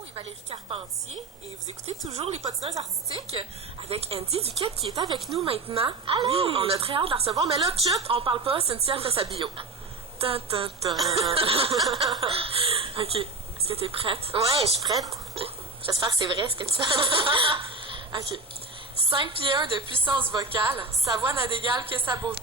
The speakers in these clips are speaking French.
Guilbeault et Valérie Carpentier et vous écoutez toujours les patineuses artistiques avec Andy Duquette qui est avec nous maintenant. Allô! Oui, on a très hâte de la recevoir, mais là, chut, on parle pas, Cynthia fait sa bio. Ta, ta, ta. Ok, est-ce que t'es prête? Ouais, je suis prête. J'espère que c'est vrai ce que tu fais. Ok. 5 pieds 1 de puissance vocale, sa voix n'a d'égal que sa beauté.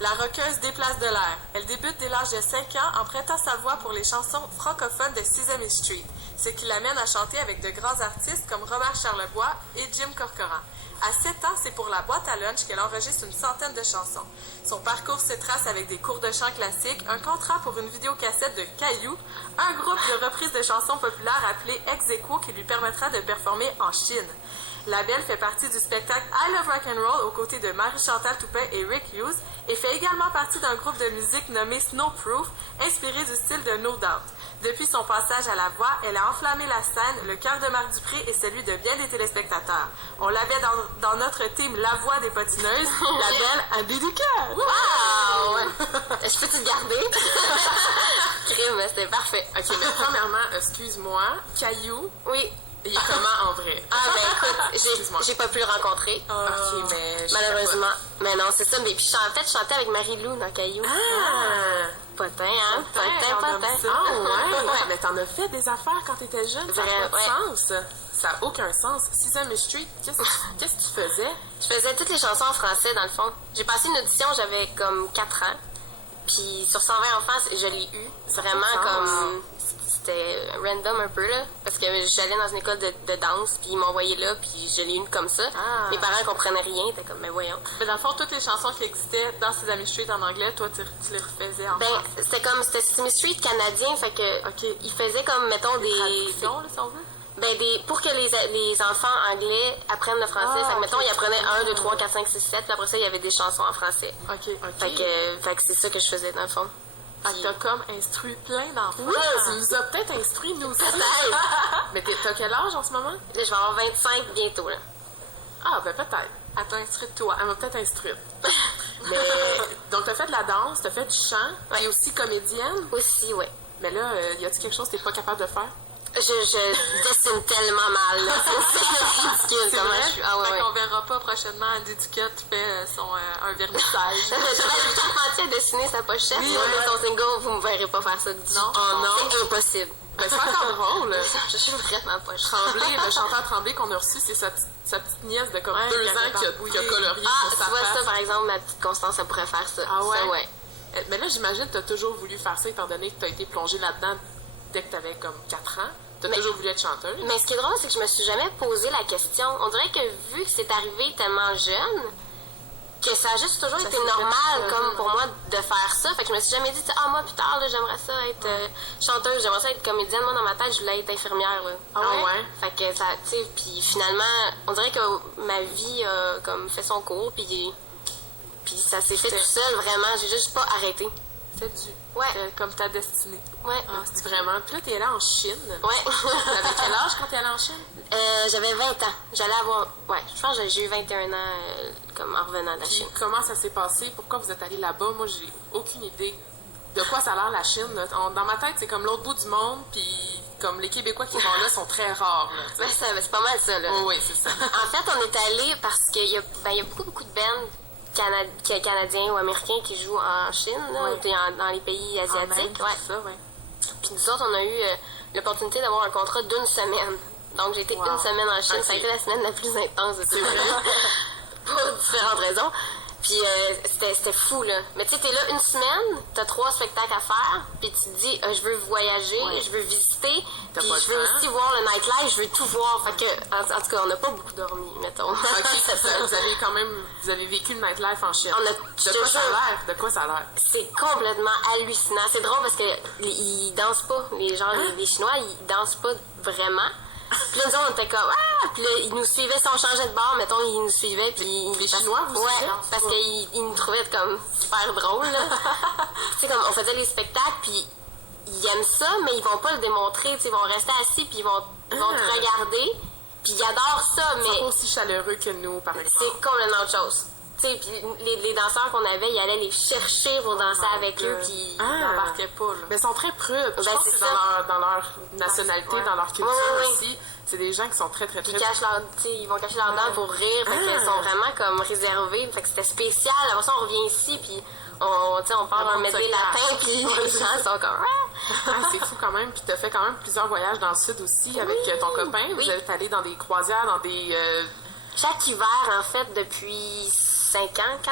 La rockeuse déplace de l'air. Elle débute dès l'âge de 5 ans en prêtant sa voix pour les chansons francophones de Sesame Street, ce qui l'amène à chanter avec de grands artistes comme Robert Charlebois et Jim Corcoran. À 7 ans, c'est pour la boîte à lunch qu'elle enregistre une centaine de chansons. Son parcours se trace avec des cours de chant classique, un contrat pour une vidéocassette de Caillou, un groupe de reprises de chansons populaires appelé Ex Aequo qui lui permettra de performer en Chine. La Belle fait partie du spectacle I Love Rock'n'Roll aux côtés de Marie-Chantal Toupin et Rick Hughes et fait également partie d'un groupe de musique nommé Snowproof, inspiré du style de No Doubt. Depuis son passage à la voix, elle a enflammé la scène, le cœur de Marc Dupré et celui de bien des téléspectateurs. On l'avait dans notre team La Voix des patineuses, La Belle Andy Duquette. Wow! Je peux te garder? Crime, c'était parfait. Ok, mais premièrement, excuse-moi, Caillou, Oui. il est comment en vrai? Ah, ben écoute, Excuse-moi. j'ai pas pu le rencontrer. Ok, mais... je Malheureusement. Mais non, c'est ça. Mais puis en fait, je chantais avec Marie-Lou dans Caillou. Ah! Potin, hein? On aime Potin. ça. Ah ouais. Mais t'en as fait des affaires quand t'étais jeune, ça n'a pas de Ouais. sens. Ça n'a aucun sens. Sesame Street, qu'est-ce que tu faisais? Je faisais toutes les chansons en français, dans le fond. J'ai passé une audition, j'avais comme 4 ans. Puis sur 120 enfants, je l'ai eu. Vraiment comme... C'était random un peu, là. Parce que j'allais dans une école de danse, puis ils m'envoyaient là, puis je l'ai eu comme ça. Ah. Mes parents comprenaient rien, t'es comme, mais voyons. Mais dans le fond, toutes les chansons qui existaient dans Sesame Street en anglais, toi, tu les refaisais en Ben, français. c'était Sesame Street canadien, fait que... Ok. Ils faisaient comme, mettons, des... Traductions, là, si on veut? Ben, pour que les enfants anglais apprennent le français. Ah, fait que, mettons, ok. ils apprenaient 1, 2, 3, 4, 5, 6, 7, puis après ça, il y avait des chansons en français. Ok. Fait que c'est ça que je faisais, dans le fond. Fait que t'as comme instruit plein d'enfants. Oui. Tu nous as peut-être instruit, nous aussi. Peut-être. Mais t'as quel âge en ce moment? Là, je vais avoir 25 bientôt, là. Ah, ben peut-être. Elle t'a instruite toi. Elle m'a peut-être instruite. Mais, donc t'as fait de la danse, t'as fait du chant, Ouais. t'es aussi comédienne. Aussi, ouais. Mais là, y a-t-il quelque chose que t'es pas capable de faire? Je dessine tellement mal, là. C'est ridicule, comment je suis. Ah, ouais, Fait ouais. qu'on verra pas prochainement Andy Duquette fait un vernissage. Je vais tout entier dessiner sa pochette. Oui, Moi, ouais. son single, vous me verrez pas faire ça du Non? tout. Oh, non. C'est impossible. Ben, c'est encore drôle. Je suis vraiment pas Tremblay, le chanteur Tremblay qu'on a reçu, c'est sa petite nièce de comme Ouais, 2 qui ans avait qui a colorié Ah, sur tu sa vois face. ça, par exemple, ma petite Constance, elle pourrait faire ça. Ah ouais? Ça, ouais. Mais là, j'imagine que t'as toujours voulu faire ça, étant donné que t'as été plongée là-dedans dès que t'avais comme 4 ans. T'as toujours voulu être chanteuse. Mais ce qui est drôle, c'est que je me suis jamais posé la question. On dirait que vu que c'est arrivé tellement jeune, que ça a juste toujours été s'est fait normal tout comme seul. pour moi de faire ça. Fait que je me suis jamais dit, ah, moi plus tard, là, j'aimerais ça être chanteuse, j'aimerais ça être comédienne. Moi, dans ma tête, je voulais être infirmière. Là. Ah ouais? Fait que ça, tu sais, puis finalement, on dirait que ma vie a comme fait son cours, puis ça s'est fait tout seul, vraiment. J'ai juste pas arrêté. C'est du. Ouais. Comme ta destinée. Ouais. Ah, c'est vraiment. Puis là, t'es allée en Chine. Ouais. T'avais quel âge quand t'es allée en Chine? J'avais 20 ans. J'allais avoir... Ouais, je pense que j'ai eu 21 ans comme en revenant de la Puis Chine. comment ça s'est passé? Pourquoi vous êtes allée là-bas? Moi, j'ai aucune idée de quoi ça a l'air la Chine. Là. Dans ma tête, c'est comme l'autre bout du monde, puis comme les Québécois qui vont là sont très rares. Là, tu sais. Ben, c'est pas mal ça, là. Oh, oui, c'est ça. En fait, on est allé parce qu'il y a beaucoup de bands canadiens ou américains qui jouent en Chine, là, Ouais. ou dans les pays asiatiques. Ouais. Ouais. Ça, ouais. Puis nous autres, on a eu l'opportunité d'avoir un contrat d'une semaine. Donc, j'ai été Wow. une semaine en Chine. Ok. Ça a été la semaine la plus intense de toute ma vie. Pour différentes raisons. Puis c'était fou, là. Mais tu sais, t'es là une semaine, t'as 3 spectacles à faire, puis tu te dis, je veux voyager, Ouais. je veux visiter, T'as puis pas le je veux temps. aussi voir le nightlife, je veux tout voir. Fait que, en tout cas, on n'a pas beaucoup dormi, mettons. Ok, c'est ça. Vous avez vécu le nightlife en Chine. On a- De je te quoi ça a jure. l'air? De quoi ça a l'air? C'est complètement hallucinant. C'est drôle parce que ils dansent pas. Les Chinois, ils dansent pas vraiment. Puis là, nous autres, on était comme, ah! Puis là, ils nous suivaient si on changeait de bar, mettons, ils nous suivaient. Puis Les Chinois, vous Ouais, suivaient? parce qu'ils nous trouvaient comme super drôles, là. Tu sais, comme on faisait les spectacles, puis ils aiment ça, mais ils vont pas le démontrer. Tu sais, ils vont rester assis, puis ils vont te regarder. Puis ils adorent ça, Ils sont pas mais aussi chaleureux que nous, par exemple. c'est complètement autre chose. Tu sais, puis les danseurs qu'on avait, ils allaient les chercher pour danser avec eux, puis ils n'embarquaient pas, là. Mais ils sont très prudes. Je Ben, pense que c'est c'est dans leur nationalité, Ouais. dans leur culture Ouais. aussi. C'est des gens qui sont très, très, Puis très... ils vont cacher leurs dents pour rire, fait qu'ils sont vraiment comme réservés, fait que c'était spécial. Après ça, on revient ici, puis on part un medley latin, puis les gens sont comme... C'est fou quand même. Puis t'as fait quand même plusieurs voyages dans le sud aussi avec ton copain. Vous êtes allé dans des croisières, dans des... Chaque hiver, en fait, depuis 4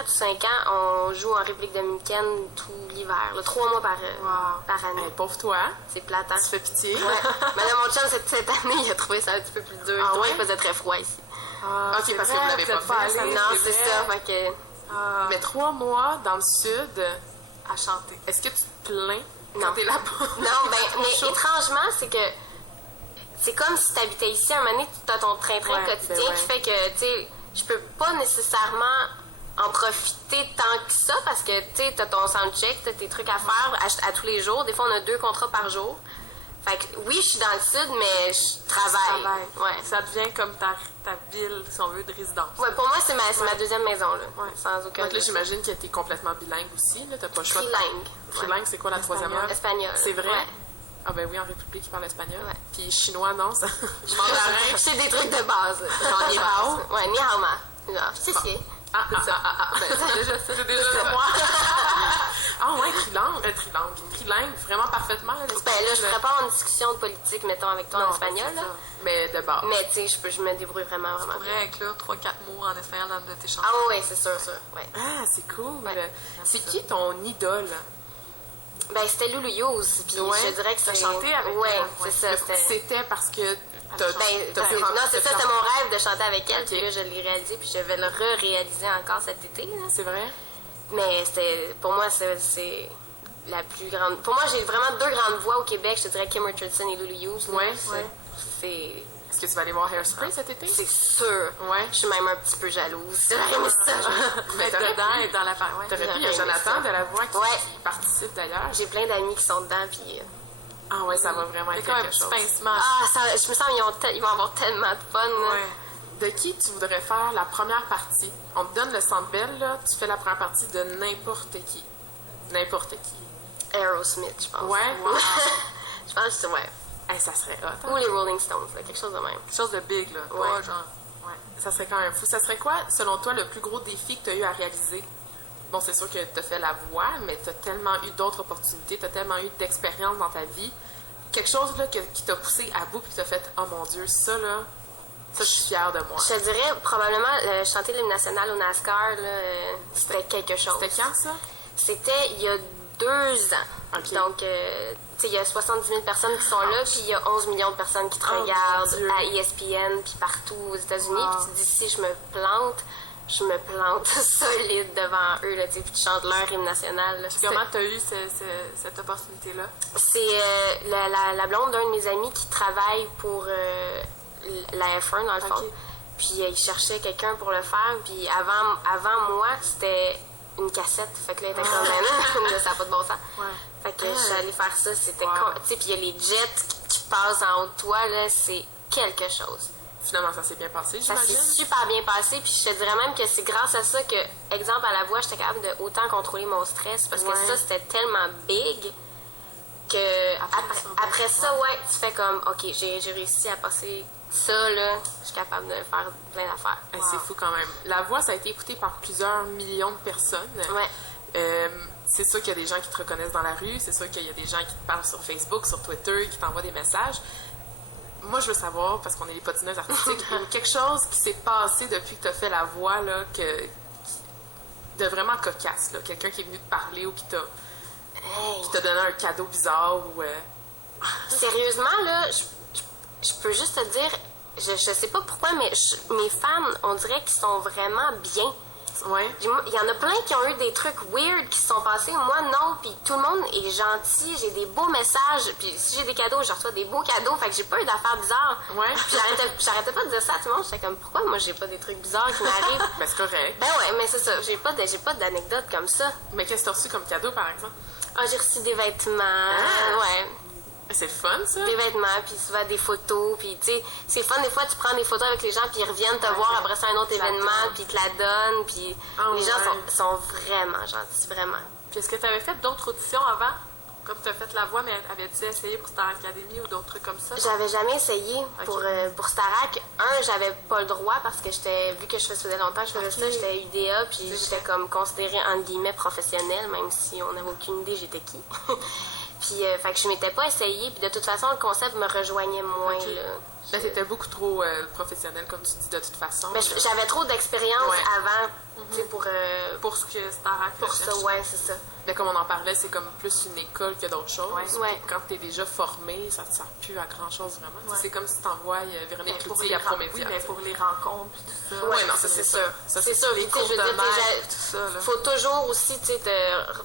ou 5 ans, on joue en République dominicaine tout l'hiver, 3 mois par année. Pauvre toi, C'est plate, hein? tu fais pitié. Ouais. Mais là, mon chum, cette année, il a trouvé ça un petit peu plus dur. Ah ouais? Il faisait très froid ici. Ok, parce que vous l'avez pas fait. allé. Non, c'est c'est vrai. ça, fait que... Mais 3 mois dans le sud, À chanter. est-ce que tu te plains Non. quand t'es là-bas? Non, mais étrangement, c'est que c'est comme si tu habitais ici. Un moment donné, tu as ton train-train Ouais, quotidien ben ouais. qui fait que, tu sais, je peux pas nécessairement en profiter tant que ça parce que, tu sais, t'as ton soundcheck, t'as tes trucs à faire à tous les jours. Des fois, on a 2 contrats par jour. Fait que, oui, je suis dans le sud, mais je travaille. Ouais. Ça devient comme ta ville, si on veut, de résidence. Ouais, pour moi, c'est ma deuxième maison, là. Sans aucun Donc là, doute. j'imagine que t'es complètement bilingue aussi. Là, t'as pas le choix de... Trilingue. Trilingue, c'est quoi la troisième langue? Espagnol. C'est vrai? Ouais. Ah ben oui, en République, ils parlent espagnol. Ouais. Puis chinois, non? Ça... Je sais des trucs de base. Genre ni hao. Ouais, ni hao ma. Genre, c'est ça. Ben, c'est déjà ça. Ah ouais, trilingue, vraiment parfaitement. Là, Ben là, je ferais pas une discussion de politique, mettons, avec toi en espagnol, là. Mais de base. Mais tu sais, je me débrouille vraiment Tu bien. pourrais inclure 3-4 mots en espagnol dans une de tes chansons. Ah ouais, c'est sûr, ouais. Ah, c'est cool. Ouais. C'est qui ton idole? Ben c'était Loulou Youze, puis Ouais. je dirais que T'as c'est... chanté avec Ouais, elle, c'est ça, c'était... C'était parce que Non, c'est ça, c'était mon rêve de chanter avec elle, Ok. puis là, je l'ai réalisé, puis je vais le re-réaliser encore cet été, là. C'est vrai? Mais pour moi, c'est la plus grande... Pour moi, j'ai vraiment 2 grandes voix au Québec, je te dirais Kim Richardson et Loulou Youze. là. Ouais. C'est... Est-ce que tu vas aller voir Hairspray cet été? C'est sûr. Ouais. Je suis même un petit peu jalouse. J'aurais aimé ça. Mais Être dedans et dans la part. Ouais. T'aurais pu, il y a J'aurais aimé Jonathan ça. de la voix qui Ouais. participe d'ailleurs. J'ai plein d'amis qui sont dedans, puis... Ah ouais, ça va vraiment C'est être comme un quelque petit chose. pincement. je me sens qu'ils vont avoir tellement de fun. là. Ouais. De qui tu voudrais faire la première partie? On te donne le Centre Bell, là, tu fais la première partie de n'importe qui. N'importe qui. Aerosmith, je pense. Ouais? Je pense que c'est, ouais. Hey, ça serait hot. Hein? Ou les Rolling Stones, là, quelque chose de même. Quelque chose de big, là. Ouais. Pas genre. Ouais, ça serait quand même fou. Ça serait quoi, selon toi, le plus gros défi que tu as eu à réaliser? Bon, c'est sûr que tu as fait la voix, mais tu as tellement eu d'autres opportunités, tu as tellement eu d'expérience dans ta vie. Quelque chose là, qui t'a poussé à bout et qui t'a fait « Oh mon Dieu, ça, là, ça, je suis fière de moi. » Je te dirais, probablement, chanter l'hymne national au NASCAR, là, c'était quelque chose. C'était quand, ça? C'était il y a 2 ans. Ok. Donc, tu sais, il y a 70 000 personnes qui sont là, puis il y a 11 millions de personnes qui te Oh, regardent mon Dieu. à ESPN, puis partout aux États-Unis. Wow. Puis tu te dis, si je me plante solide devant eux, là, tu sais, puis tu chantes leur hymne national. Là. Comment t'as eu cette opportunité-là? C'est la blonde d'un de mes amis qui travaille pour la F1, dans le fond. Ok. Puis il cherchait quelqu'un pour le faire. Puis avant moi, c'était une cassette. Fait que là, elle était comme ça n'a pas de bon sens. Ouais. Fait que je suis allée faire ça. C'était Wow. tu sais, puis il y a les jets qui passent en haut de toi, là, c'est quelque chose. Finalement, ça s'est bien passé, Ça j'imagine? s'est super bien passé, puis je te dirais même que c'est grâce à ça que, exemple, à la voix, j'étais capable de autant contrôler mon stress, parce que Ouais. ça, c'était tellement big que après ça, ouais, tu fais comme, OK, j'ai réussi à passer ça, là, je suis capable de faire plein d'affaires. Hey, c'est fou quand même. La voix, ça a été écouté par plusieurs millions de personnes. Ouais. C'est sûr qu'il y a des gens qui te reconnaissent dans la rue, c'est sûr qu'il y a des gens qui te parlent sur Facebook, sur Twitter, qui t'envoient des messages. Moi, je veux savoir, parce qu'on est les patineuses artistiques, il y a quelque chose qui s'est passé depuis que tu as fait la voix, là, de vraiment cocasse, là. Quelqu'un qui est venu te parler ou qui t'a donné un cadeau bizarre ou... Sérieusement, là, je peux juste te dire, je sais pas pourquoi, mais mes fans, on dirait qu'ils sont vraiment bien. Ouais. Il y en a plein qui ont eu des trucs weird qui se sont passés. Moi, non. Puis tout le monde est gentil. J'ai des beaux messages. Puis si j'ai des cadeaux, je reçois des beaux cadeaux. Fait que j'ai pas eu d'affaires bizarres. Ouais. Puis j'arrêtais pas de dire ça à tout le monde. J'étais comme, pourquoi moi, j'ai pas des trucs bizarres qui m'arrivent? Ben, c'est correct. Ben ouais, mais c'est ça. J'ai pas d'anecdotes comme ça. Mais qu'est-ce que tu as reçu comme cadeau, par exemple? Ah, j'ai reçu des vêtements. Ah. Ouais. C'est fun, ça? Des vêtements, puis souvent des photos, puis tu sais, c'est fun, des fois, tu prends des photos avec les gens, puis ils reviennent te voir après ça un autre événement, puis ils te la donnent, puis les gens sont vraiment gentils, vraiment. Puis est-ce que tu avais fait d'autres auditions avant? Comme tu as fait la voix, mais avais-tu essayé pour Star Academy ou d'autres trucs comme ça? J'avais jamais essayé pour Starac. J'avais pas le droit parce que vu que je faisais longtemps que je faisais ça, j'étais UDA, puis j'étais comme considérée entre guillemets professionnelle, même si on n'avait aucune idée j'étais qui. Puis, fait que je m'étais pas essayée, puis de toute façon, le concept me rejoignait moins, là. Ben, t'étais beaucoup trop professionnelle, comme tu dis, de toute façon. Mais j'avais trop d'expérience avant, tu sais, pour ce que Star pour ça, ouais, c'est ça. Mais comme on en parlait, c'est comme plus une école que d'autres choses. Ouais. Quand t'es déjà formé, ça te sert plus à grand-chose, vraiment. Ouais. C'est comme si t'envoies Véronique Cloutier à Prométhée. Oui, mais pour les rencontres, puis tout ça. Oui, non, ça, c'est sûr. Ça, c'est sûr. Les cours de maître, tout ça, là. Faut toujours aussi, tu sais,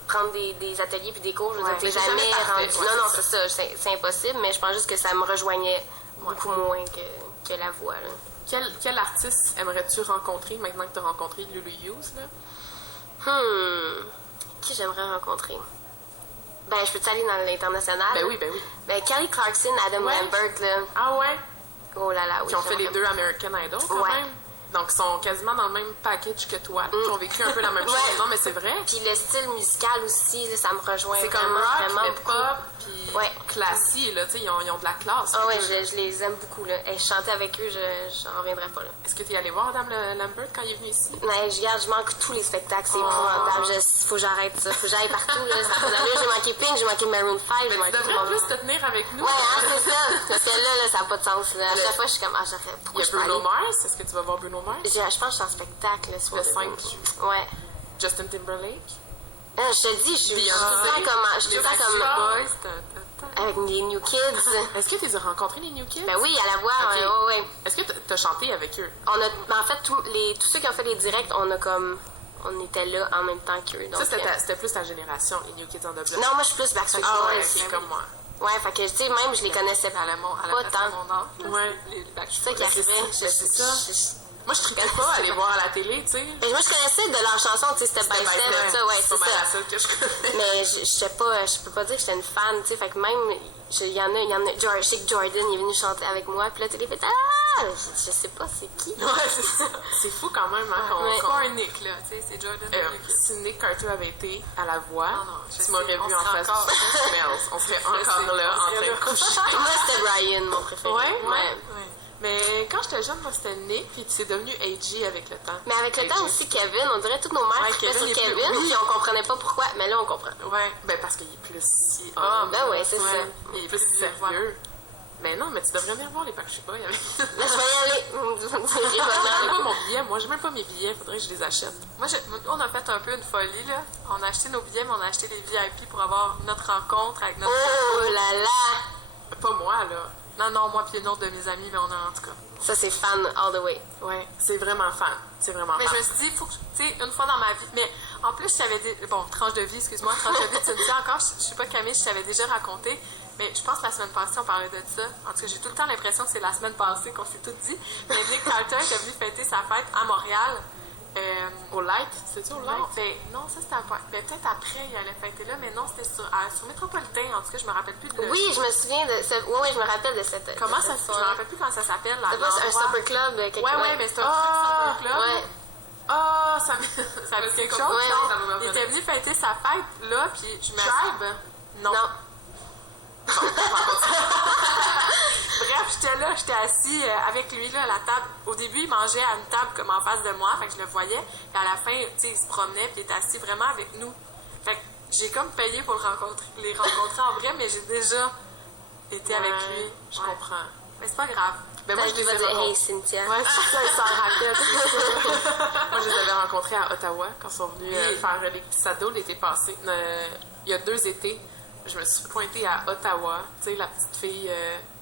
prendre des ateliers puis des cours. Je veux dire, t'es jamais rendu. Non, c'est ça. C'est impossible, mais je pense juste que ça me rejoignait beaucoup moins que la voix, là. Quel artiste aimerais-tu rencontrer maintenant que tu as rencontré Lulu Hughes, là? Qui j'aimerais rencontrer? Ben, je peux-tu aller dans l'international? Ben oui. Ben, Kelly Clarkson, Adam Lambert, là. Ah ouais? Oh là là, oui. Qui ont fait les deux American Idol, quand même. Donc, ils sont quasiment dans le même package que toi. Ils ont vécu un peu la même chose. Non, mais c'est vrai. Puis le style musical aussi, là, ça me rejoint c'est vraiment, comme rock, vraiment mais beaucoup. pop, puis classique, là, tu sais, ils ont de la classe. Ah ouais, je les aime beaucoup, là. Et chanter avec eux, j'en reviendrai pas, là. Est-ce que tu es allé voir Adam Lambert quand il est venu ici? Ouais, je manque tous les spectacles, c'est épouvantable. Faut que j'arrête ça. Faut que j'aille partout, là. Ça fait d'allure. J'ai manqué Pink, j'ai manqué Maroon 5, j'ai manqué tu devrais plus te tenir avec nous. Ouais, c'est ça. Parce que là, ça n'a pas de sens, là. À chaque fois, je suis comme, j'arrête. Il y a Bruno Mars. Est-ce que tu vas voir Bruno Mars? Je pense que je suis en spectacle, sur le 5 juillet. Ouais. Justin Timberlake? Je te dis, je suis tout le temps comme avec les New Kids. Est-ce que tu les as rencontrés, les New Kids? Ben oui, à la voix, ouais. Est-ce que tu as chanté avec eux? En fait, tous ceux qui ont fait les directs, on était là en même temps qu'eux. Ça, c'était plus ta génération, les New Kids on the Block. Non, moi, je suis plus Backstreet Boys. Ah ouais, c'est comme moi. Ouais, fait que, tu sais, même, je les connaissais pas tant. Ouais. C'est ça qui arrivait. C'est ça. Moi, je trippais pas à aller voir à la télé, tu sais. Mais moi, je connaissais de leurs chansons, tu sais, Step by Step, ça, ouais, c'est ça. la seule que je connais. Mais je peux pas dire que j'étais une fan, tu sais, fait que même, il y en a, je sais que Jordan, il est venu chanter avec moi, puis là, tu fait, je sais pas c'est qui. Ouais, c'est ça. C'est fou quand même, hein, C'est pas un Nick, là, tu sais, c'est Jordan. Si Nick Carter avait été à la voix, tu m'aurais vu en face du Mills. On serait encore là, en train de coucher. Moi, c'était Brian, mon préféré. Ouais. Mais quand j'étais jeune, moi, c'était Nick, puis c'est devenu AJ avec le temps. Mais avec le temps aussi, Kevin, on dirait toutes nos mères tripaient sur Kevin, puis on comprenait pas pourquoi, mais là, on comprend. Ouais, ben parce qu'il est plus... ben ouais, c'est ça. Il est plus sérieux. Mais non, mais tu devrais venir voir les Backstreet Boys avec Là, je vais y aller. J'ai pas mon billet, moi, j'ai même pas mes billets, faudrait que je les achète. Moi, on a fait un peu une folie, là. On a acheté nos billets, mais on a acheté les VIP pour avoir notre rencontre avec notre... Oh là là! Pas moi, là. Non, moi puis une autre de mes amis, mais on a en tout cas. Ça, c'est fan all the way. Ouais, c'est vraiment fan. C'est vraiment mais fan. je me suis dit, faut que, tu sais, une fois dans ma vie. Mais en plus, je t'avais dit. Bon, tranche de vie, excuse-moi, tranche de vie, tu me dis encore, je sais pas, Camille, je t'avais déjà raconté. Mais je pense que la semaine passée, on parlait de ça. En tout cas, j'ai tout le temps l'impression que c'est la semaine passée qu'on s'est tout dit. Mais Nick Carter est venu fêter sa fête à Montréal. Au Light? C'était-tu au Light? Non, ça c'était peut-être après, il allait fêter là, mais non, c'était sur Métropolitain. En tout cas, je me rappelle plus de... Oui, je me souviens de cette... Oui, je me rappelle de cette... Comment ça se... Je me rappelle plus comment ça s'appelle, là. C'est un supper club. Ouais, mais c'est un supper club. Ouais. Ah, ça me dit quelque chose. Ouais. Il était venu fêter sa fête, là, puis je me... Tribe? Non. Bref, j'étais assis avec lui là, à la table. Au début, il mangeait à une table comme en face de moi, fait que je le voyais. Puis à la fin, tu sais, il se promenait, puis il était assis vraiment avec nous. Fait que j'ai comme payé pour les rencontrer en vrai, mais j'ai déjà été avec lui. Je comprends. Mais c'est pas grave. Ben moi, je les avais rencontrés. Hey, Cynthia. Ouais, c'est ça, il s'en rappelle. Moi, je les avais rencontrés à Ottawa quand ils sont venus faire les petits sados l'été passé. Il y a 2 étés. Je me suis pointée à Ottawa, tu sais, la petite fille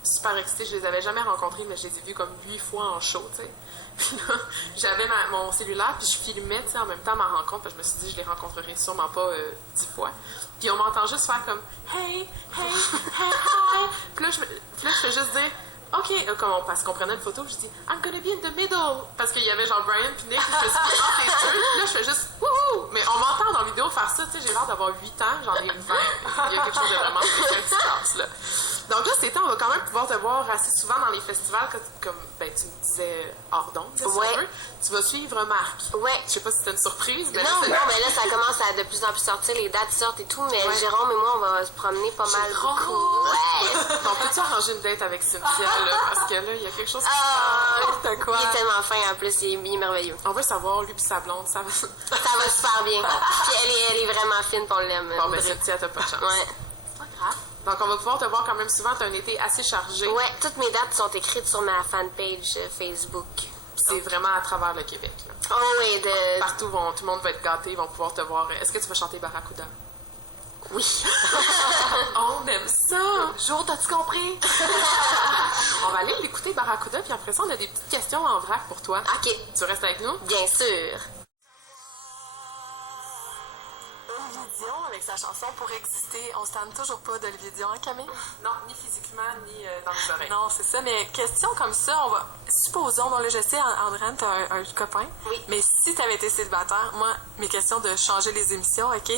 super excitée. Je les avais jamais rencontrées, mais je les ai vues comme 8 fois en show, tu sais. Puis là, j'avais mon cellulaire, puis je filmais, tu sais, en même temps ma rencontre, parce que je me suis dit, je les rencontrerai sûrement pas 10 fois. Puis on m'entend juste faire comme « Hey, hey, hey, hi! » Puis là, je fais juste dire « OK, parce qu'on prenait une photo, je dis « I'm gonna be in the middle! » Parce qu'il y avait genre Brian puis Nick, je me suis dit « entre les deux! » Puis là, je fais juste « Wouhou! » Mais on m'entend dans la vidéo faire ça, tu sais, j'ai l'air d'avoir 8 ans, j'en ai 20. Il y a quelque chose de vraiment spécial qui se passe, là. Donc, Donc là, cet été, on va quand même pouvoir te voir assez souvent dans les festivals, comme ben, tu me disais hors d'onde, si on veut. Tu vas suivre Marc. Ouais. Je sais pas si c'est une surprise, mais non, mais là, ça commence à de plus en plus sortir, les dates sortent et tout, mais Jérôme et moi, on va se promener pas mal. Beaucoup. Ouais. Donc, peux-tu arranger une date avec Cynthia, là? Parce que là, il y a quelque chose qui Il est tellement fin, en plus, il est merveilleux. On veut savoir, lui pis sa blonde, ça va... Ça va super bien. Puis elle est vraiment fine, pour l'aime. Bon, ben Cynthia, t'as pas de chance. Ouais. C'est pas grave. Donc, on va pouvoir te voir quand même souvent. T'as un été assez chargé. Ouais, toutes mes dates sont écrites sur ma fanpage Facebook. C'est vraiment à travers le Québec, là. Oh oui, Partout, tout le monde va être gâté, ils vont pouvoir te voir. Est-ce que tu vas chanter Barracuda? Oui. On aime ça! Jour, t'as-tu compris? On va aller l'écouter, Barracuda, puis après ça, on a des petites questions en vrac pour toi. OK. Tu restes avec nous? Bien sûr. Olivier Dion, avec sa chanson Pour exister, on se tanne toujours pas d'Olivier Dion, hein, Camille? Non, ni physiquement, ni dans les oreilles. Non, c'est ça, mais question comme ça, on va... Supposons, bon là, je sais, Andréane, t'as un copain. Oui. Mais si t'avais été célibataire, moi, mes questions de changer les émissions, OK,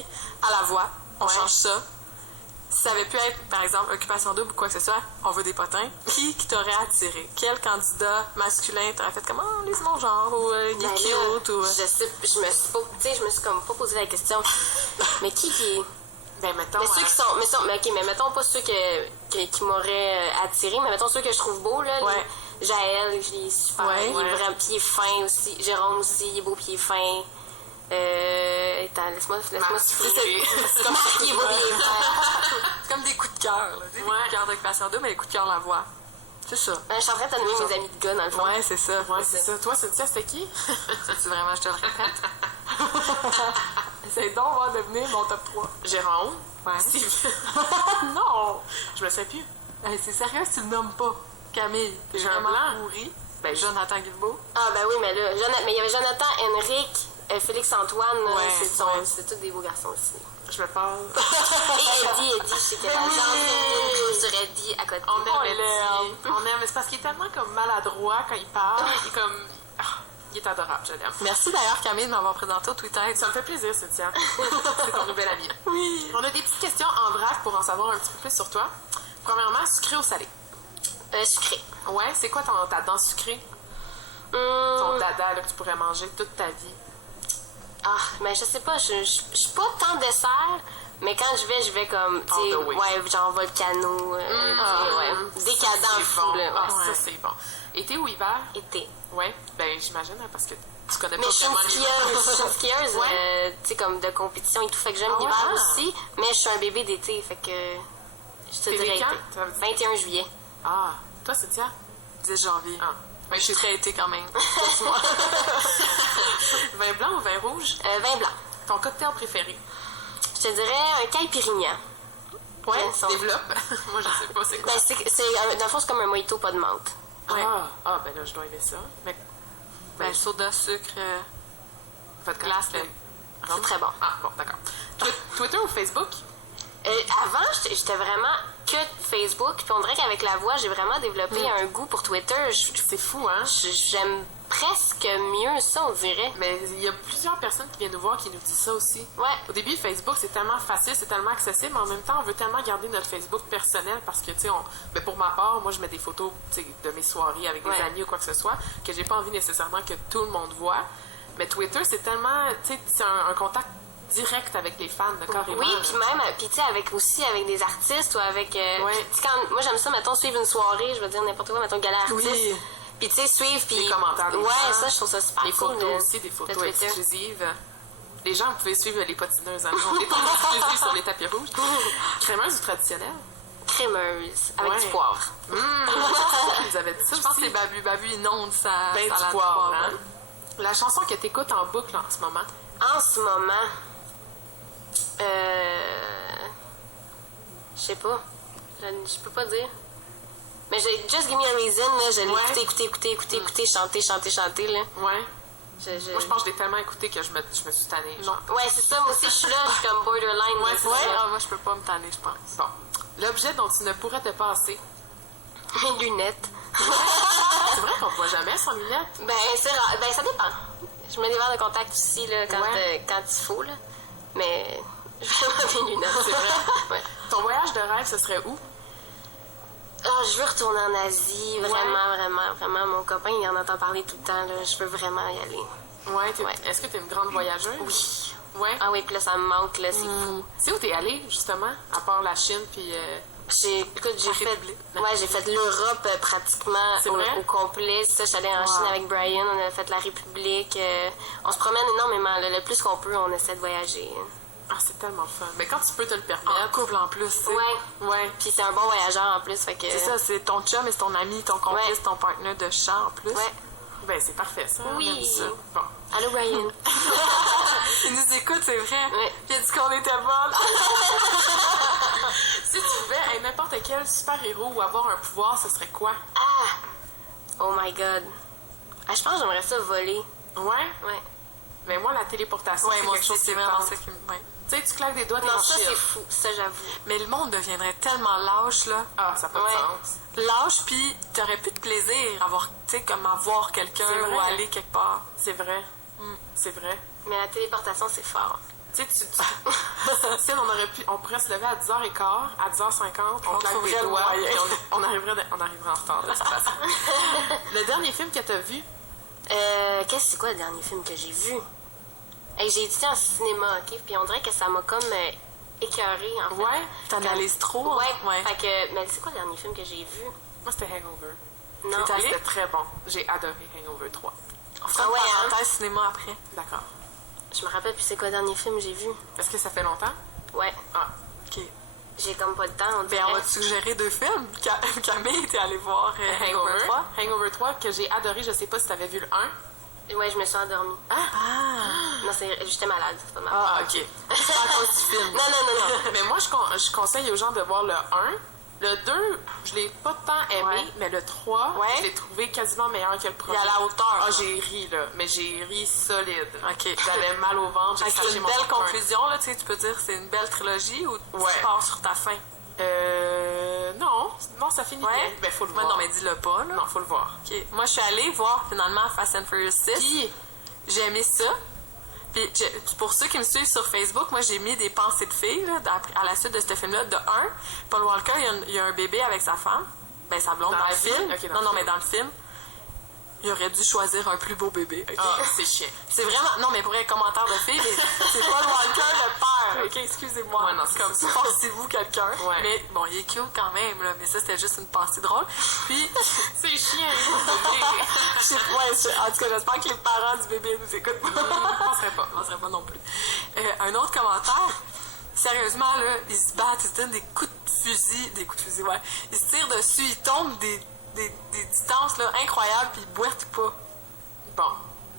à la voix, on change ça. Si ça avait pu être, par exemple, Occupation double ou quoi que ce soit, on veut des potins, qui t'aurait attiré? Quel candidat masculin t'aurait fait comme, oh, lui, c'est mon genre, ou il est cute, ou... Je sais, je me suis comme pas posé la question. Mais qui est... Ben, mettons... Mais ceux qui sont... mais mettons pas ceux qui m'auraient attiré, mais mettons ceux que je trouve beaux, là. Ouais. Jaël, il est super. Il est vraiment... Puis il est fin aussi. Jérôme aussi, il est beau, puis il est fin. Attends, laisse-moi C'est comme ça qui est beau, il est fin. C'est comme des coups de cœur, là. Des coups de cœur d'Occupation double, mais les coups de cœur, la voix. C'est ça. Je suis en train de te nommer mes amis de gars, dans le fond. Ouais, c'est ça. Ouais, c'est ça. Toi, Cynthia, c'était qui? C'est vraiment, je te le répète. Essaye donc, on va devenir mon top 3. Jérôme. Ouais. Steve. Non! Je me sais plus. Hey, c'est sérieux si tu le nommes pas. Camille, t'es Jean vraiment Blanc. pourri. Ben, Jonathan Guilbeault. Ah, ben oui, mais là, mais il y avait Jonathan, Henrik, Félix-Antoine, Ouais, c'est tous des beaux garçons aussi. Je me parle. Et Eddie, je sais qu'elle a Oui. sur Eddie à côté. On aime, mais c'est parce qu'il est tellement comme maladroit quand il parle. Il est comme... il est adorable, je l'aime. Merci d'ailleurs, Camille, de m'avoir présenté au Twitter. Ça me fait plaisir, Cynthia. C'est ton nouvel ami. Oui. On a des petites questions en vrac pour en savoir un petit peu plus sur toi. Premièrement, sucré ou salé? Sucré. Ouais, c'est quoi ta dent sucrée? Ton dada là, que tu pourrais manger toute ta vie? Ah, mais je sais pas, je suis pas tant dessert, mais quand je vais comme, tu sais, ouais, genre volcano, décadent fou, bon. là. Ça, c'est bon. Été ou hiver? Été. Ouais, ben j'imagine, hein, parce que tu connais Mais pas je suis une vraiment l'hiver. skieuse, tu sais, comme de compétition et tout, fait que j'aime l'hiver aussi, mais je suis un bébé d'été, fait que je te dirais été. 21 juillet. Ah, toi, Cynthia? 10 janvier. Ah. Je suis très été quand même. Vin blanc ou vin rouge? Vin blanc. Ton cocktail préféré? Je te dirais un caipirinha. Ouais, développe. Moi, je sais pas c'est quoi. Ben, dans le fond, c'est comme un mojito, pas de menthe. Ouais. Ben là, je dois aimer ça. Mais... Ben, soda, sucre, Votre glace, c'est très bon. Ah, bon, d'accord. Twitter ou Facebook? Avant, j'étais vraiment que Facebook, puis on dirait qu'avec la voix, j'ai vraiment développé un goût pour Twitter. C'est fou, hein? J'aime presque mieux ça, on dirait. Mais il y a plusieurs personnes qui viennent nous voir qui nous disent ça aussi. Ouais. Au début, Facebook, c'est tellement facile, c'est tellement accessible, mais en même temps, on veut tellement garder notre Facebook personnel parce que, tu sais, ben pour ma part, moi, je mets des photos de mes soirées avec des amis ou quoi que ce soit, que j'ai pas envie nécessairement que tout le monde voit. Mais Twitter, c'est tellement, tu sais, c'est un contact direct avec les fans, carrément. Oui, puis même, puis tu sais, avec des artistes ou avec... moi, j'aime ça, mettons, suivre une soirée, je veux dire n'importe quoi, mettons, gala artiste. Oui. Puis tu sais, suivre, puis... Les commentaires. Ouais, ça, je trouve ça super les cool. Photos aussi, des photos exclusives. Les gens, vous pouvez suivre les patineuses. Hein? On est exclusives sur les tapis rouges. Crémeuse ou traditionnelle? Crémeuse, avec du poivre. Vous avez dit ça je pense que les Babu inondent ça. Ben, du poivre, hein? La chanson que t'écoutes en boucle en ce moment? En ce moment... Je sais pas. Je peux pas dire. Mais j'ai Just Give Me a Reason, là, je l'ai écouté, chanter, là. Ouais. Moi, je pense que je l'ai tellement écouté que je me suis tannée. Ouais, c'est ça, moi aussi, je suis là, je suis comme borderline. Ouais, c'est ça. Moi, je peux pas me tanner, je pense. Bon. L'objet dont tu ne pourrais te passer? Mes lunettes. C'est vrai qu'on ne voit jamais sans lunettes? Ben, c'est rare. Ben, ça dépend. Je mets des verres de contact aussi, là, quand il faut, là. Mais, je vais vraiment des lunettes. C'est vrai? Ouais. Ton voyage de rêve, ce serait où? Ah, je veux retourner en Asie, vraiment, vraiment, vraiment. Mon copain, il en entend parler tout le temps, là. Je veux vraiment y aller. Ouais, Ouais. Est-ce que t'es une grande voyageuse? Oui. Ouais. Ah oui, puis là, ça me manque, là, c'est fou. C'est où t'es allée, justement, à part la Chine, puis... Écoute, j'ai fait, République. j'ai fait l'Europe pratiquement C'est vrai? au complet. C'est ça, je suis allée en Chine avec Brian, on a fait la République. On se promène énormément, là. Le plus qu'on peut, on essaie de voyager. Ah, c'est tellement fun. Mais quand tu peux te le En permettre... couple en plus, tu sais. Ouais. Puis c'est un bon voyageur en plus, fait que... C'est ça, c'est ton chum et c'est ton ami, ton complice, Ouais. ton partenaire de chant en plus. Ouais. Ben, c'est parfait, ça. Oui. On aime ça. Bon. Allô, Brian? Il nous écoute, c'est vrai. Ouais. Puis il a dit qu'on était bonnes. Si tu pouvais être n'importe quel super-héros ou avoir un pouvoir, ce serait quoi? Ah! Oh my God. Ah, je pense que j'aimerais ça voler. Ouais? Ouais. Mais moi, la téléportation, Ouais, c'est moi quelque aussi, chose c'est qui me vraiment tente. ça qui me... Ouais. Tu sais, tu claques des doigts, t'es Non, en ça, Chine. c'est fou. Ça, j'avoue. Mais le monde deviendrait tellement lâche, là. Ah, ça n'a pas de Ouais. sens. Lâche, puis t'aurais plus de plaisir à voir, tu sais, comme à voir quelqu'un C'est vrai. ou aller quelque part. C'est vrai. C'est vrai. Mais la téléportation, c'est fort. Tu sais, si on pourrait se lever à 10h15, à 10h50, on claque trouverait des le doigts, moyen. puis on arriverait en retard, de toute façon. Le dernier film que t'as vu, C'est quoi le dernier film que j'ai vu? Hey, j'ai étudié en cinéma, OK? Puis on dirait que ça m'a comme écœurée, en fait. ouais, T'analyses trop. Ouais. Hein? Ouais. Fait que... Mais c'est quoi le dernier film que j'ai vu? moi, c'était Hangover. Non. T'es allé? C'était très bon. J'ai adoré Hangover 3. On fera Ah ouais, une parenthèse cinéma après. D'accord. Je me rappelle plus c'est quoi le dernier film que j'ai vu. Est-ce que ça fait longtemps? Ouais. Ah, OK. J'ai comme pas de temps, on Ben, dirait. on va te suggérer 2 films. Camille, t'es allée voir Hangover 3. Hangover 3, que j'ai adoré. Je sais pas si t'avais vu le 1. Ouais, je me suis endormie. Ah! Non, j'étais malade, c'est pas mal. Ah, OK. C'est pas à cause du film. Non. Mais moi, je conseille aux gens de voir le 1. Le 2, je l'ai pas tant aimé, Ouais. mais le 3, Ouais. je l'ai trouvé quasiment meilleur que le premier. Il est à la hauteur, Ah, là. j'ai ri, là. Mais j'ai ri solide. OK. J'avais mal au ventre, j'ai Fait que c'est craché une mon belle popcorn. conclusion, là, tu sais, tu peux dire que c'est une belle trilogie ou Ouais. tu pars sur ta fin? Non, ça finit bien. Ben, faut le Ouais, voir. non, mais dis-le pas, là. Non, faut le voir. OK. Moi, je suis allée voir finalement Fast and Furious 6. Puis, J'ai aimé ça. Puis, pour ceux qui me suivent sur Facebook, moi, j'ai mis des pensées de filles là, à la suite de ce film-là. De un, Paul Walker, il y a un bébé avec sa femme. Ben, sa blonde Dans dans la le vie? film. Ok, dans non, le non, film. mais dans le film, il aurait dû choisir un plus beau bébé. OK? ah, c'est chiant. C'est vraiment... Non, mais pour un commentaire de filles, mais c'est Paul Walker le père. OK, excusez-moi. Ouais, non, c'est comme ça. forcez-vous quelqu'un. Ouais. Mais bon, il est cute quand même, là. Mais ça, c'était juste une pensée drôle. Puis... C'est chiant, les bébés. en tout cas, j'espère que les parents du bébé nous écoutent pas. Je penserais pas. Je penserais pas non plus. Un autre commentaire. Sérieusement, là, ils se battent, ils se donnent des coups de fusil, ouais. Ils se tirent dessus, ils tombent des distances, là, incroyables, puis ils boitent pas. Bon.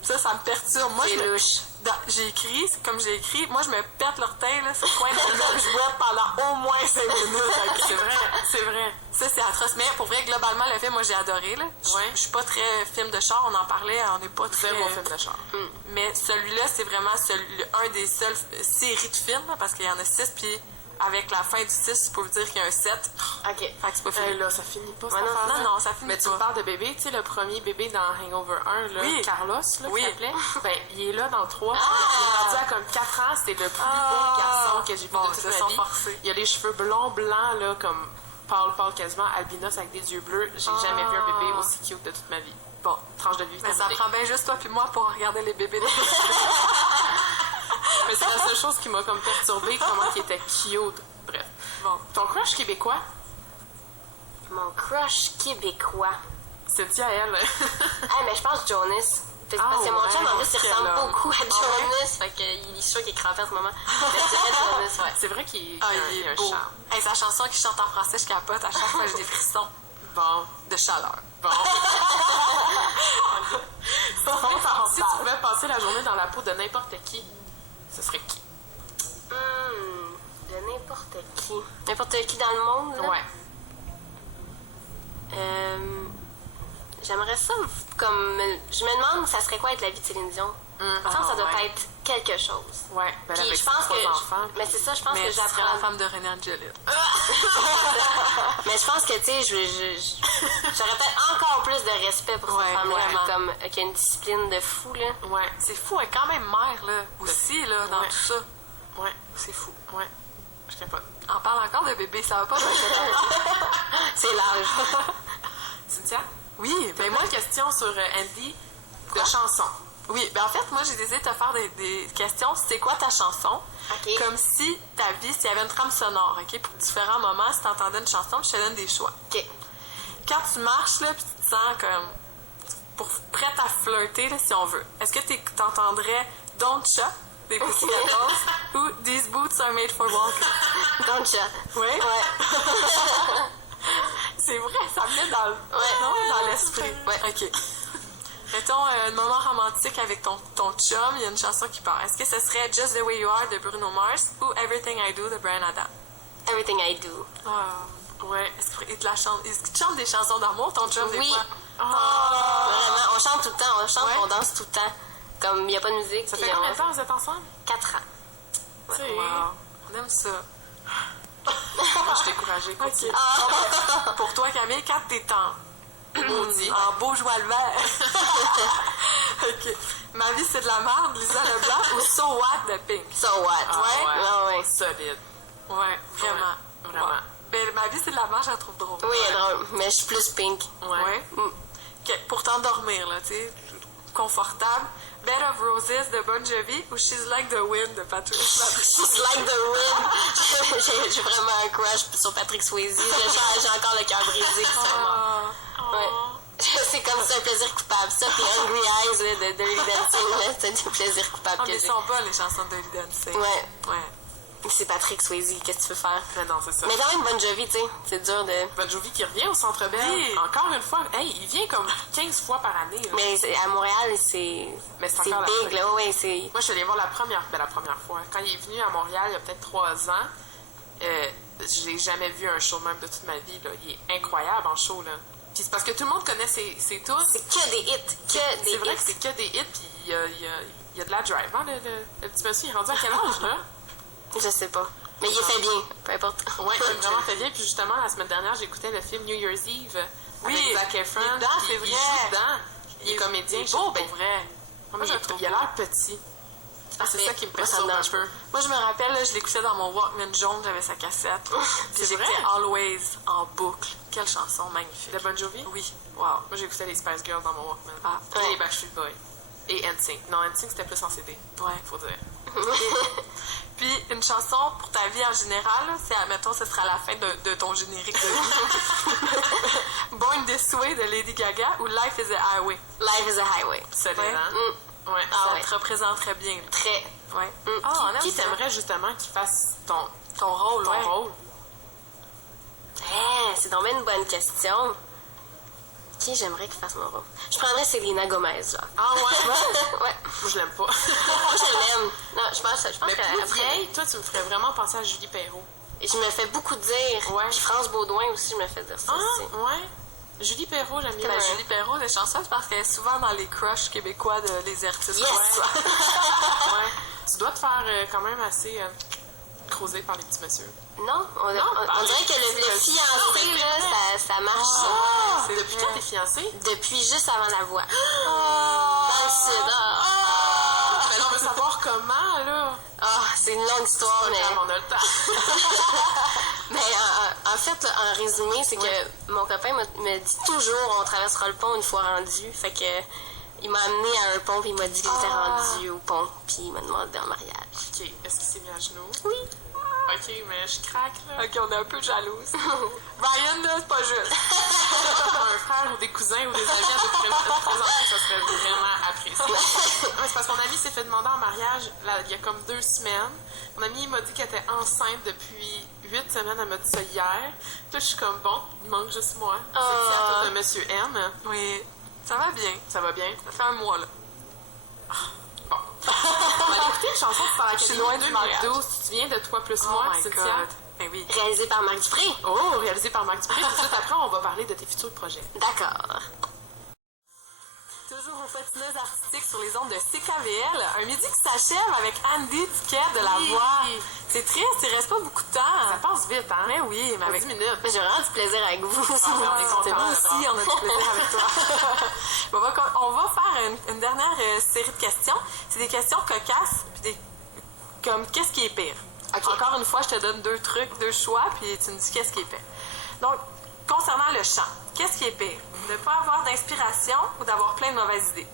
Ça me perturbe. Moi, C'est louche. j'ai écrit, comme j'ai écrit, moi, je me pète l'orteil, là, sur le coin de la gueule, je boite pendant au moins 5 minutes. OK? C'est vrai. Ça, c'est atroce. Mais pour vrai, globalement, le film, moi, j'ai adoré. Là. Ouais. Je suis pas très film de char, on en parlait, on n'est pas très... Zéro film de char. Mais celui-là, c'est vraiment un des seuls séries de films, là, parce qu'il y en a 6, puis avec la fin du 6, tu peux vous dire qu'il y a un 7. OK. Fait que c'est pas fini. Hey, là, ça finit pas, Ouais, cette non, affaire-là. non, ça finit Mais tu pas. me parles de bébé, tu sais, le premier bébé dans Hangover 1, là, Oui. Carlos, là, Oui. qui s'appelait, ben, il est là dans le 3. Il est rendu à comme 4 ans, c'est le plus beau garçon que j'ai vu Bon, de toute ils se ma sont vie. forcés. Il a les cheveux blonds, blancs, là, comme pâle quasiment, albinos avec des yeux bleus. J'ai jamais vu un bébé aussi cute de toute ma vie. Bon. Tranche de vie Mais ça terminée. prend bien juste toi puis moi pour regarder les bébés. Mais c'est la seule chose qui m'a comme perturbée, comment il était cute. Bref. Bon. Ton crush québécois, Mon crush québécois. c'est-tu à elle? Ah, mais je pense Jonas. Parce que mon chum, en plus, il quel ressemble homme. beaucoup à Ah ouais? Jonas. Fait qu'il est sûr qu'il est crampé en ce moment. Mais je dirais Jonas, ouais. C'est vrai qu'il Ah, a il est un beau. charme. Hey, sa chanson qu'il chante en français, je capote. À chaque fois, j'ai des frissons Bon. de chaleur. Bon. Si tu pouvais passer la journée dans la peau de n'importe qui, ce serait qui? De n'importe qui. N'importe qui dans le monde, là? Ouais. J'aimerais ça, comme... Je me demande, ça serait quoi être la vie de Céline Dion? Je pense que ça doit ouais. être quelque chose. Ouais. Ben, Puis avec je pense ses que... trois enfants. Mais c'est ça, je pense Mais que tu serais la j'apprends... femme de René Angélil. Mais je pense que, tu sais, j'aurais peut-être encore plus de respect pour Ouais, cette femme-là, vraiment. comme qui a une discipline de fou, là. Ouais. C'est fou, elle est quand même mère, là, aussi, là, dans Ouais. tout ça. Ouais. C'est fou. Ouais. Je capote. On parle encore de bébé, ça va pas? C'est l'âge. Cynthia? Oui, Ben, moi, une question sur Andy de chansons. Oui, ben en fait, moi, j'ai décidé de te faire des questions. C'est quoi ta chanson? OK. Comme si ta vie, s'il y avait une trame sonore, OK? Pour différents moments, si t'entendais une chanson, je te donne des choix. OK. Quand tu marches, là, puis tu te sens comme prête à flirter, là, si on veut, est-ce que t'entendrais Don't Shut des Pussycat Dolls ou These Boots Are Made for Walking? Don't shut. Oui? Ouais. C'est vrai, ça me met dans, dans l'esprit. Ouais. OK. Mettons un moment romantique avec ton chum, il y a une chanson qui part. Est-ce que ce serait Just the Way You Are de Bruno Mars ou Everything I Do de Bryan Adams? Everything I do. Ouais. Est-ce qu'il te chante des chansons d'amour, ton chum, des Oui. fois? Vraiment, on chante tout le temps, on chante, Ouais. on danse tout le temps. Comme il n'y a pas de musique. Ça puis fait combien de temps vous êtes ensemble? 4 ans. Tu sais, Wow. On aime ça. moi, je suis découragée. continue. OK. Pour toi, Camille, quand t'es en beau joie le vert. OK. Ma vie, c'est de la merde, Lisa Leblanc ou So What de Pink? So what? Ouais. Solide. Ouais, vraiment. Ouais, vraiment. Ouais. Ben, ma vie, c'est de la merde, je la trouve drôle. Oui, elle est drôle, mais je suis plus pink. Ouais. OK. Pour t'endormir, là, tu sais, confortable. Bed of Roses de Bon Jovi ou She's Like the Wind de Patrick Swayze? She's like the wind. J'ai vraiment un crush sur Patrick Swayze. J'ai encore le cœur brisé. Ouais. C'est comme c'est un plaisir coupable. Ça, puis Hungry Eyes là, de Dirty Dancing, là, c'est un plaisir coupable Ah, que mais j'ai. sont bonnes, les chansons de Dirty Dancing. Ouais. Ouais. C'est Patrick Swayze, qu'est-ce que tu veux faire? Mais non, c'est ça. Mais quand même, Bon Jovi, tu sais, c'est dur de... Bon Jovi qui revient au Centre Bell. Oui. Encore une fois. Hey, il vient comme 15 fois par année. Là. Mais à Montréal, c'est Mais c'est c'est encore la big, folie. là, ouais, c'est... Moi, je suis allée voir la première fois. Quand il est venu à Montréal, il y a peut-être 3 ans, je l'ai jamais vu un show même de toute ma vie. Là. Il est incroyable en show. Là. Puis c'est parce que tout le monde connaît ses tunes. C'est que des hits, que des C'est vrai hits. que c'est que des hits, puis il y a de la drive. Hein, le petit monsieur, il est rendu à quel âge, là? Je sais pas. Mais il fait bien, peu importe. Ouais, il a vraiment fait bien. Puis justement, la semaine dernière, j'écoutais le film New Year's Eve Oui, avec Zac Efron. il est dedans, puis c'est il vrai. joue dedans. Il est comédien. Il est beau, Ben, pour vrai. moi, je le trouve il a beau. l'air petit. Ah, c'est Mais ça qui me moi, ça me perturbe un dérange peu. Moi, je me rappelle, là, je l'écoutais dans mon Walkman jaune, j'avais sa cassette. Puis c'est j'écoutais vrai? Always en boucle. Quelle chanson magnifique. De Bon Jovi? Oui, wow. Moi, j'écoutais les Spice Girls dans mon Walkman. Ah, Et ouais. les Backstreet Boys. Et NSYNC. Non, NSYNC, c'était plus en CD. Ouais. Faut dire. Puis, une chanson pour ta vie en général, là, c'est, admettons, ce sera la fin de ton générique de vie. Born This Way de Lady Gaga ou Life is a Highway? Life is a highway. Solide, Ouais. hein? Ouais. Ah Ça ouais. te représenterait bien. Là. Très. Ouais. Ah, on aime qui ça. t'aimerait justement qu'il fasse ton Ton ouais. rôle? C'est donc bien une bonne question. Qui j'aimerais qu'il fasse mon rôle? Je prendrais Selena Gomez, genre. Ah ouais? Ouais. Moi, je l'aime pas. Moi, je l'aime. Non, je pense Mais qu'elle plus après- vieille, toi, tu me ferais vraiment penser à Julie Perrault. Je me fais beaucoup dire. Ouais. Puis France Baudouin aussi, je me fais dire ça Ah, aussi. ouais? Julie Perrault, j'aime bien. Ben, Julie Perrault, les chansons, parce qu'elle est souvent dans les crushs québécois de les artistes. Yes! Ouais. Tu dois te faire quand même assez creuser par les petits messieurs. Non, on dirait que le fiancé, là, ça marche. c'est Depuis vrai. quand t'es fiancée? Depuis juste avant la voix. Dans le sud. Mais là, on veut savoir comment, là. C'est une longue histoire, mais... Regarde, on a le temps. Mais en fait, là, en résumé, c'est que mon copain me dit toujours on traversera le pont une fois rendu. Fait que il m'a amené à un pont puis il m'a dit qu'il était rendu au pont puis il m'a demandé en mariage. OK, est-ce qu'il s'est mis à genoux? Oui. OK, mais je craque, là. Ok, on est un peu jalouse. Ryan, là, c'est pas juste. Un frère ou des cousins ou des amis à te présenter, ça serait vraiment apprécié. Ouais, c'est parce que mon amie s'est fait demander en mariage là, il y a comme 2 semaines. Mon amie m'a dit qu'elle était enceinte depuis 8 semaines. Elle m'a dit ça hier. Puis là, je suis comme, bon, il manque juste moi. C'est le théâtre de Monsieur M. Oui, ça va bien. Ça va bien? Ça fait un mois, là. Bon. On va aller écouter une chanson de Star Je suis Academy loin du 2012. Tu te souviens de Toi plus moi, Oh my Cynthia? God. Ben oui. Réalisé par Marc Dupré. Oh, réalisé par Marc Dupré. Tout de suite après, on va parler de tes futurs projets. D'accord. Toujours aux patineuses artistiques sur les ondes de CKVL. Un midi qui s'achève avec Andy Tiquet de La Oui. Voix. C'est triste, il reste pas beaucoup de temps. Ça passe vite, hein? Mais oui, mais avec... 10 minutes. J'ai vraiment du plaisir avec vous. on est contents. C'est moi aussi, on a du plaisir avec toi. Bon, on va faire une dernière série de questions. C'est des questions cocasses, puis comme qu'est-ce qui est pire? OK. Encore une fois, je te donne 2 trucs, 2 choix, puis tu me dis qu'est-ce qui est pire. Donc, concernant le chant, qu'est-ce qui est pire? De ne pas avoir d'inspiration ou d'avoir plein de mauvaises idées?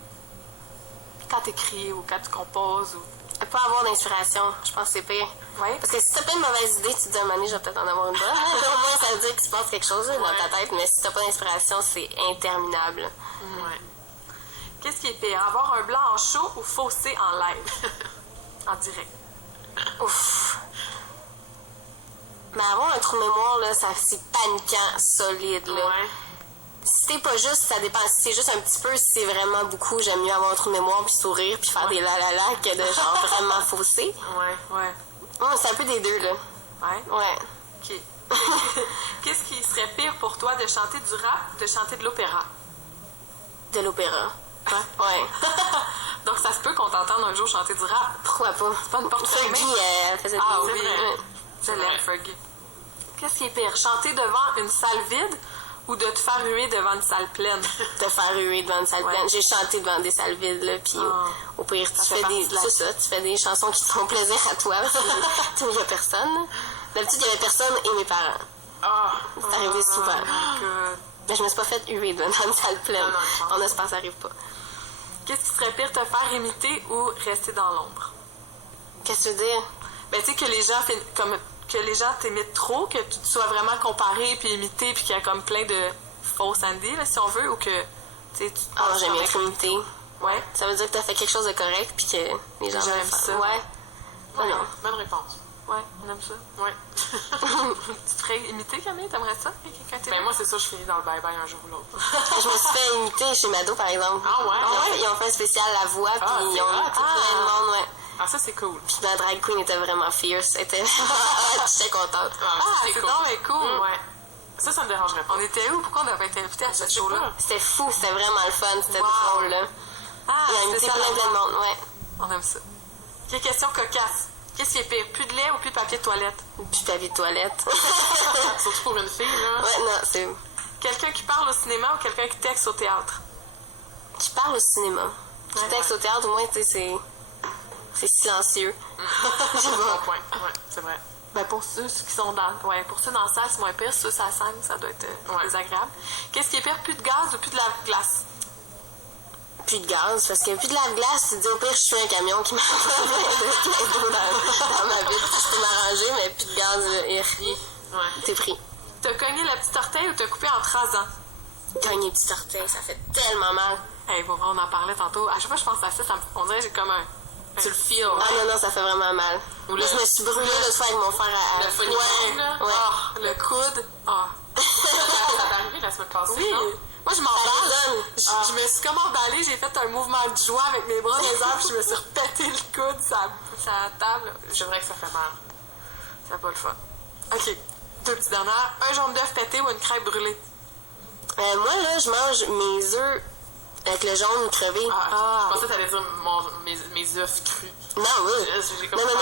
Quand tu écris ou quand tu composes ou... De pas avoir d'inspiration, je pense que c'est pire. Oui. Parce que si t'as pas une mauvaise idée, tu te dis, à un moment donné, je vais peut-être en avoir une bonne. Au moins, ça veut dire qu'il se passe quelque chose là, dans ta tête, mais si t'as pas d'inspiration, c'est interminable. Ouais. Qu'est-ce qui est pire? Avoir un blanc en show ou fausser en live? En direct. Ouf. Mais avoir un trou de mémoire, là, c'est paniquant, solide, là. Ouais. Si t'es pas juste, ça dépend. Si c'est juste un petit peu, si c'est vraiment beaucoup, j'aime mieux avoir un trou de mémoire puis sourire puis faire des la que de genre vraiment fausser. Ouais. Ouais. Ouais, c'est un peu des deux, là. Ouais? Ouais. OK. Qu'est-ce qui serait pire pour toi, de chanter du rap ou de chanter de l'opéra? De l'opéra. Ouais. Donc, ça se peut qu'on t'entende un jour chanter du rap. Pourquoi pas? C'est pas une porte fermée. Fergie, elle faisait Ah des... oui, Ouais. je l'aime, Fergie. Qu'est-ce qui est pire, chanter devant une salle vide ou de te faire huer devant une salle pleine? Te faire huer devant une salle Ouais. pleine. J'ai chanté devant des salles vides, là, puis au pire, Ça tu fait fais partie des... de la- C'est ça, tu fais des chansons qui te font plaisir à toi, parce que tu n'y a personne. là. D'habitude, il y avait personne et mes parents. Ah! C'est arrivé souvent. Oh my God. Mais je me suis pas fait huer devant une salle pleine. Non, je pense. On espère que ça arrive pas. Qu'est-ce qui serait pire, te faire imiter ou rester dans l'ombre? Qu'est-ce que tu veux dire? Ben, tu sais, que les gens que les gens t'imitent trop, que tu sois vraiment comparé puis imité, puis qu'il y a comme plein de fausses Andy, là, si on veut, ou que, tu sais, tu Ah, penses j'aime bien avec- être imité. Ouais. Ça veut dire que t'as fait quelque chose de correct puis que les gens gens veulent aiment faire. ça. Ouais. Ouais. non. Bonne réponse. Ouais, on aime ça. Ouais. Tu te ferais imiter, Camille? T'aimerais ça? Que quelqu'un t'imite? Ben moi, c'est ça, je finis dans le bye-bye un jour ou l'autre. Je me suis fait imiter chez Mado, par exemple. Ah ouais? Ils ont fait un spécial La Voix, puis Ah, ils c'est ont hot. imité plein de monde, ouais. Ah, ça, c'est cool. Puis ma drag queen était vraiment fierce. Elle était vraiment hot, j'étais contente. Ah, c'est donc bien cool. Ouais. Ça me dérangerait pas. On était où? Pourquoi on n'a pas été invité à ce Je sais show-là? pas. C'était fou, c'était vraiment le fun, c'était Wow. drôle, là. Ah, Ils ont c'est imité ça. plein de monde, ouais. On aime ça. Quelle question cocasse? Qu'est-ce qui est pire? Plus de lait ou plus de papier de toilette? Puis papier de toilette. Surtout pour une fille, là. Ouais, non, c'est... Quelqu'un qui parle au cinéma ou quelqu'un qui texte au théâtre? Qui parle au cinéma. Qui Ouais. texte au théâtre, au moins, tu sais, c'est silencieux. C'est un bon point. Ouais, c'est vrai. Ben pour ceux qui sont dans... Ouais, pour ceux dans la salle, c'est moins pire. Ceux sur la scène, ça doit être Ouais. désagréable. Qu'est-ce qui est pire? Plus de gaz ou plus de lave-glace? Plus de gaz, parce que plus de lave-glace, tu te dis au pire, je suis un camion qui m'envoie plein d'eau dans ma ville, puis je peux m'arranger, mais plus de gaz, Ouais. t'es pris. T'as cogné la petite orteil ou t'as coupé en 3 ans? Cogner petit orteil, ça fait tellement mal. Hey, pour vrai, on en parlait tantôt. À chaque fois que je pense à ça, on dirait que j'ai comme un... Tu le feels. Ah non, non, ça fait vraiment mal. Ou Mais le- je me suis brûlée l'autre fois avec mon frère à... Le funny bone, là. Ouais. Ah, le coude. Ah. Ça t'est arrivé la semaine passée, Oui. non? Moi, je m'emballe. résonne. Je me suis comme emballée, j'ai fait un mouvement de joie avec mes bras dans les airs, puis je me suis repété le coude sur la table. C'est vrai que ça fait mal. C'est pas le fun. OK. 2 petites dernières. Un jaune d'œuf pété ou une crêpe brûlée? Moi, là, je mange mes œufs avec le jaune crevé. Je pensais que t'allais dire mes œufs crus. Non, oui. J'ai comme Non, peur.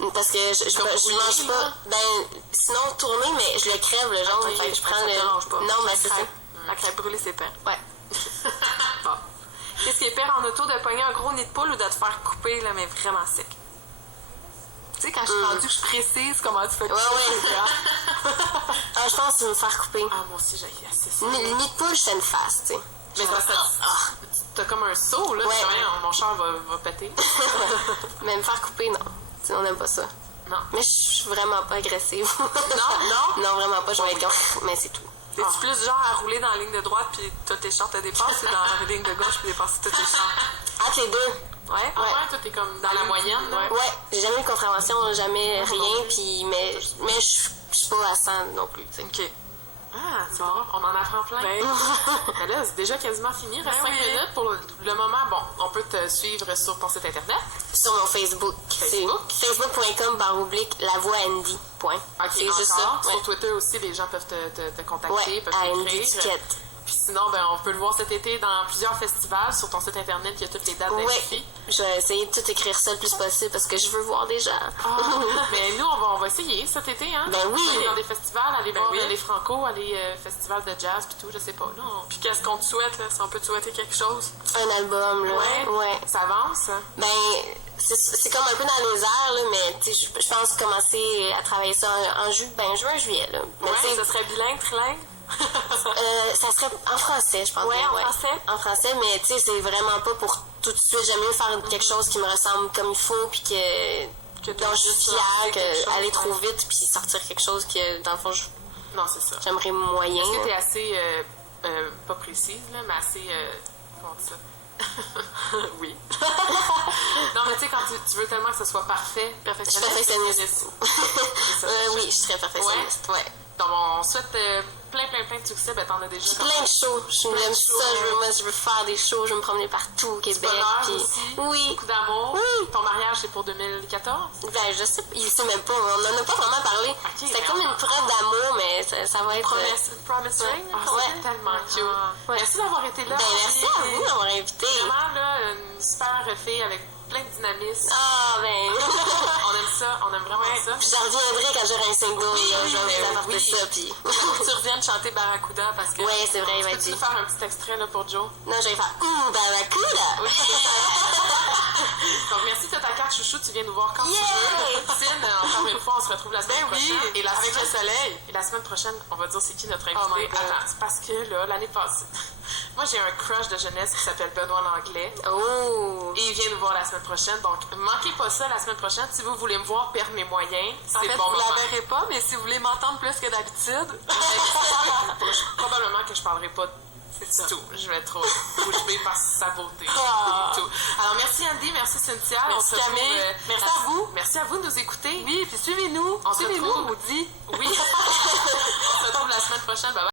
non, non. Parce que je Comme mange brouillé, pas. là? Ben, sinon, tourner, mais je le crève, le jaune. Ok, fait que je prends ça te le... dérange pas. Non, mais La c'est ça. crêpe. La crêpe brûlée, c'est pire. Ouais. Bon. Qu'est-ce qui est pire en auto, de pogner un gros nid de poule ou de te faire couper, là, mais vraiment sec? Tu sais, quand je suis rendue que je précise comment tu fais couper, Ouais. c'est pire. Ah, je pense que me faire couper. Ah, moi aussi, j'ai assez ça. Le nid de poule, c'est une face, tu sais. Mais c'est parce que t'as comme un saut, là. Ouais. Tu dis, mon char va péter. Mais me faire couper, non. Tu sais, on n'aime pas ça. Non. Mais je suis vraiment pas agressive. Non? Non, vraiment pas. Je vais être comme... Mais c'est tout. T'es-tu plus du genre à rouler dans la ligne de droite puis toutes tes chances te dépassent ou dans la ligne de gauche puis dépasser toutes tes chances? Entre les deux. Ouais? Ah ouais, toi, t'es comme dans la moyenne, là. Ouais. Ouais, j'ai jamais eu de contravention, jamais rien, puis mais je suis pas à 100 non plus, tu sais. OK. Ah, c'est bon. On en apprend plein. Ben, Mais là, c'est déjà quasiment fini. Il reste Ben 5 oui. minutes. Pour le moment, bon, on peut te suivre sur ton site internet. Sur mon Facebook. Facebook? C'est facebook.com/lavoixandy. Point. Ok, C'est juste ça. encore. Ouais. Sur Twitter aussi, les gens peuvent te contacter, Ouais, peuvent à Andy t'écrire. Duquette. Puis sinon, ben, on peut le voir cet été dans plusieurs festivals. Sur ton site internet, il y a toutes les dates Ouais. d'inscrits. Je vais essayer de tout écrire ça le plus possible parce que je veux voir des gens. Mais nous, on va essayer cet été, hein? Ben oui. Aller dans des festivals, aller voir oui. les Franco, aller festivals de jazz, puis tout, je sais pas. Là, Puis qu'est-ce qu'on te souhaite, là? Si on peut te souhaiter quelque chose? Un album, là. Ouais. Ça avance. Ben, c'est comme un peu dans les airs, là, mais tu sais, je pense commencer à travailler ça en juin, juillet, là. Mais tu sais, Ça serait bilingue, trilingue? ça serait en français, je pense. Ouais, en français? En français, mais tu sais, c'est vraiment pas pour tout de suite. J'aime mieux faire quelque chose qui me ressemble comme il faut, puis que t'as dont je juste suis lancé fière, quelque chose, aller trop ouais. vite, puis sortir quelque chose que, dans le fond, Non, c'est ça. j'aimerais moyen. Est-ce que là. t'es assez, pas précise, là, mais assez, comment on dit ça? Oui. Non, mais tu sais, quand tu veux tellement que ce soit parfait, Je suis perfectionniste. perfectionniste. C'est ça. Oui, je suis très perfectionniste. Ouais. Donc, on souhaite plein de succès. Ben, t'en as déjà. Plein de shows. J'aime de ça. shows, Je veux faire des shows. Je veux me promener partout au Québec. Bonheur puis- aussi. Oui. Beaucoup d'amour. Oui. Ton mariage, c'est pour 2014? Ben, je sais, il sait même pas. On en a pas vraiment parlé. C'était mais comme on- une preuve d'amour, mais ça va être. Promise ring? Ah, Ouais. c'est tellement cute. Ah, ouais. Merci d'avoir été là. Ben, merci à vous d'avoir invité. Vraiment, là, une super fille avec plein de dynamisme. Ah, ben. On aime ça. On aime vraiment ça. Puis j'en reviendrai quand j'aurai un single. là. Je vais vous apporter oui. ça. Puis. Tu reviennes chanter Barracuda parce que... Ouais, c'est vrai, il va être Peux-tu nous dit. faire un petit extrait là, pour Joe? Non, je vais faire Barracuda. Donc, merci de ta carte chouchou. Tu viens nous voir quand Yeah! tu veux. Christine, encore une fois, on se retrouve la semaine Ben oui, prochaine. Et avec le soleil. Et la semaine prochaine, on va dire c'est qui notre invité. Oh my God. Attends, c'est parce que là, l'année passée, moi, j'ai un crush de jeunesse qui s'appelle Benoît Langlais. Oh. Et il vient nous voir la semaine prochaine. Donc, manquez pas ça la semaine prochaine. Si vous voulez me voir perdre mes moyens, c'est En fait, le bon vous moment. la verrez pas, mais si vous voulez m'entendre plus que d'habitude... Probablement que je parlerai pas ça. du tout. Je vais être trop bouche bée par sa beauté. Ah. Et tout. Alors, merci Andy, merci Cynthia. Merci On se retrouve, Camille. Merci à vous. Merci à vous de nous écouter. Oui, puis suivez-nous. On se Suivez-nous, retrouve. on vous dit. Oui. On se retrouve la semaine prochaine. Bye bye.